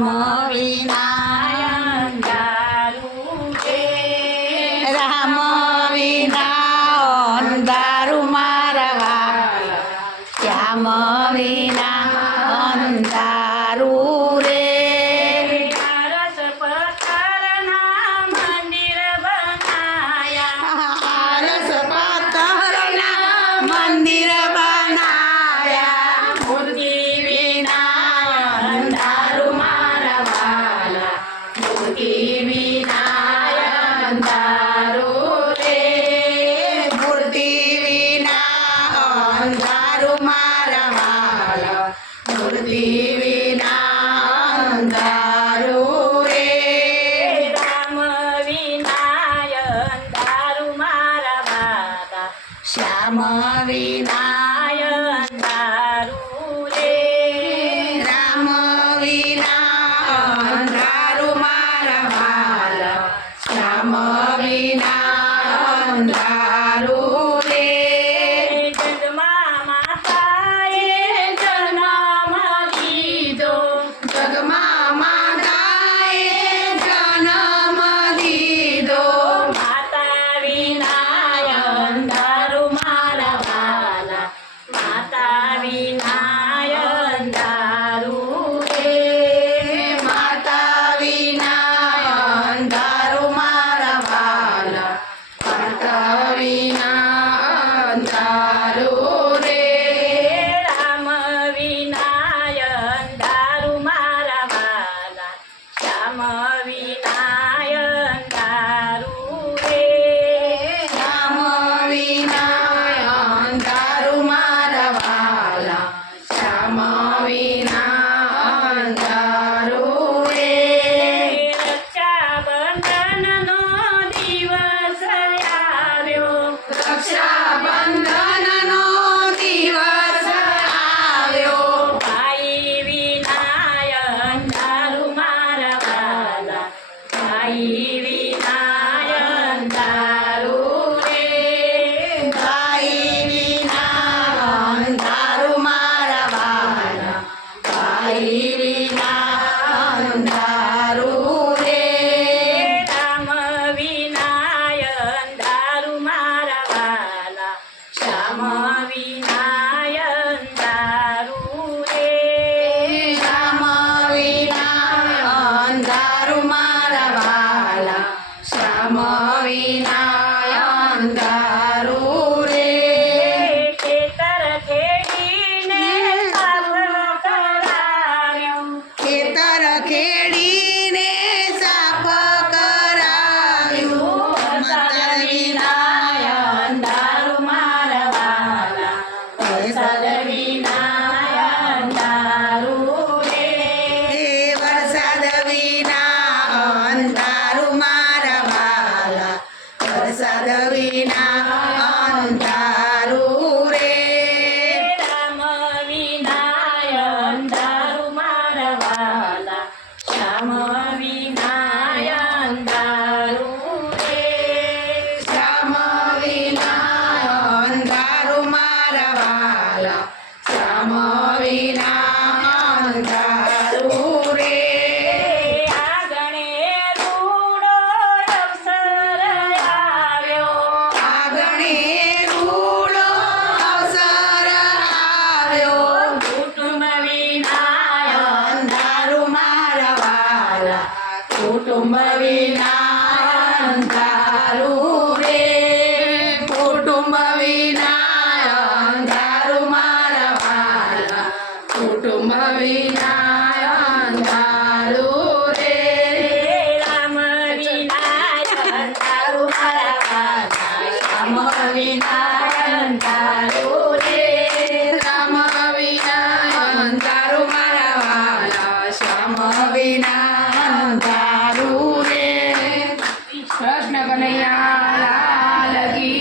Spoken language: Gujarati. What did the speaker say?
રામ વિના અંધારું રે રામ વિના અંધારું મારા વાલા શ્યામ વિના અંધારું રે આરસ પથ્થરના મંદિર બનાયા આરસ પથ્થરના મંદિર બનાયા મૂર્તિ વિના અંધારું મારા વાલા મૂર્તિ વિના અંધારું રે મૂર્તિ વિના અંધારું મારા વાલા મૂર્તિ વિના અંધારું રે રામ વિના અંધારું મારા વાલા શ્યામ વિના અંધારું રે રામ વિના અંધારું મારા વાલા શ્યામ વિના અંધારું રે જગમાં માતાએ જન્મ લીધો જગમાં માતાએ જન્મ દીધો માતા વિના અંધારું મારા વાલા માતા વિના અંધારું રે માતા વિના અંધારું મારા વાલા માતા વિના અંધારું રે રામ વિના અંધારું મારા વાલા શ્યામ વિના અંધારું રે રામ વિના અંધારું મારા વાલા શ્યામ વિના અંધારું રે રક્ષાબંધનનો દિવસ આવ્યો રક્ષાબંધનનો દિવસ આવ્યો ભાઈ વિના અંધારું મારા વાલા ભાઈ વિના અંધારું રે ભાઈ વિના અંધારું મારા વાલા ભાઈ વિના અંધારું રે રામ વિના અંધારું મારા વાલા શ્યામ વિના અંધારું રે રામ વિના અંધારું મારા વાલા શ્યામ વિના અંધારું રે ખેતર ખેડીને સાફ કરાવ્યું ખેતર ખેડીને સાફ કરાવ્યું માતા વિના અંધારું મારા વાલા વરસાદ વિના અંધારું રે વરસાદ વિના અંધારું મારા વાલા વરસાદ વિના અંધારું રે રામ વિના અંધારું મારા વાલા શ્યામ વિના અંધારું રે શ્યામ વિના અંધારું મારા વાલા શ્યામ વિના અંધારું રે આગણે રૂડો અવસર આવ્યો આગણે રૂડો અવસર આવ્યો કુટુંબ વિના અંધારું મારા વાલા કુટુંબ વિના અંધારું રે કુટુંબ વિના અંધારું મારા વાલા કુટુંબ વિના અંધારું રે રામ વિના અંધારું મારા વાલા શ્યામ વિના અંધારું રે રામ વિના અંધારું મારા વાલા શ્યામ વિના અંધારું રે કૃષ્ણ કનૈયા લાલ કી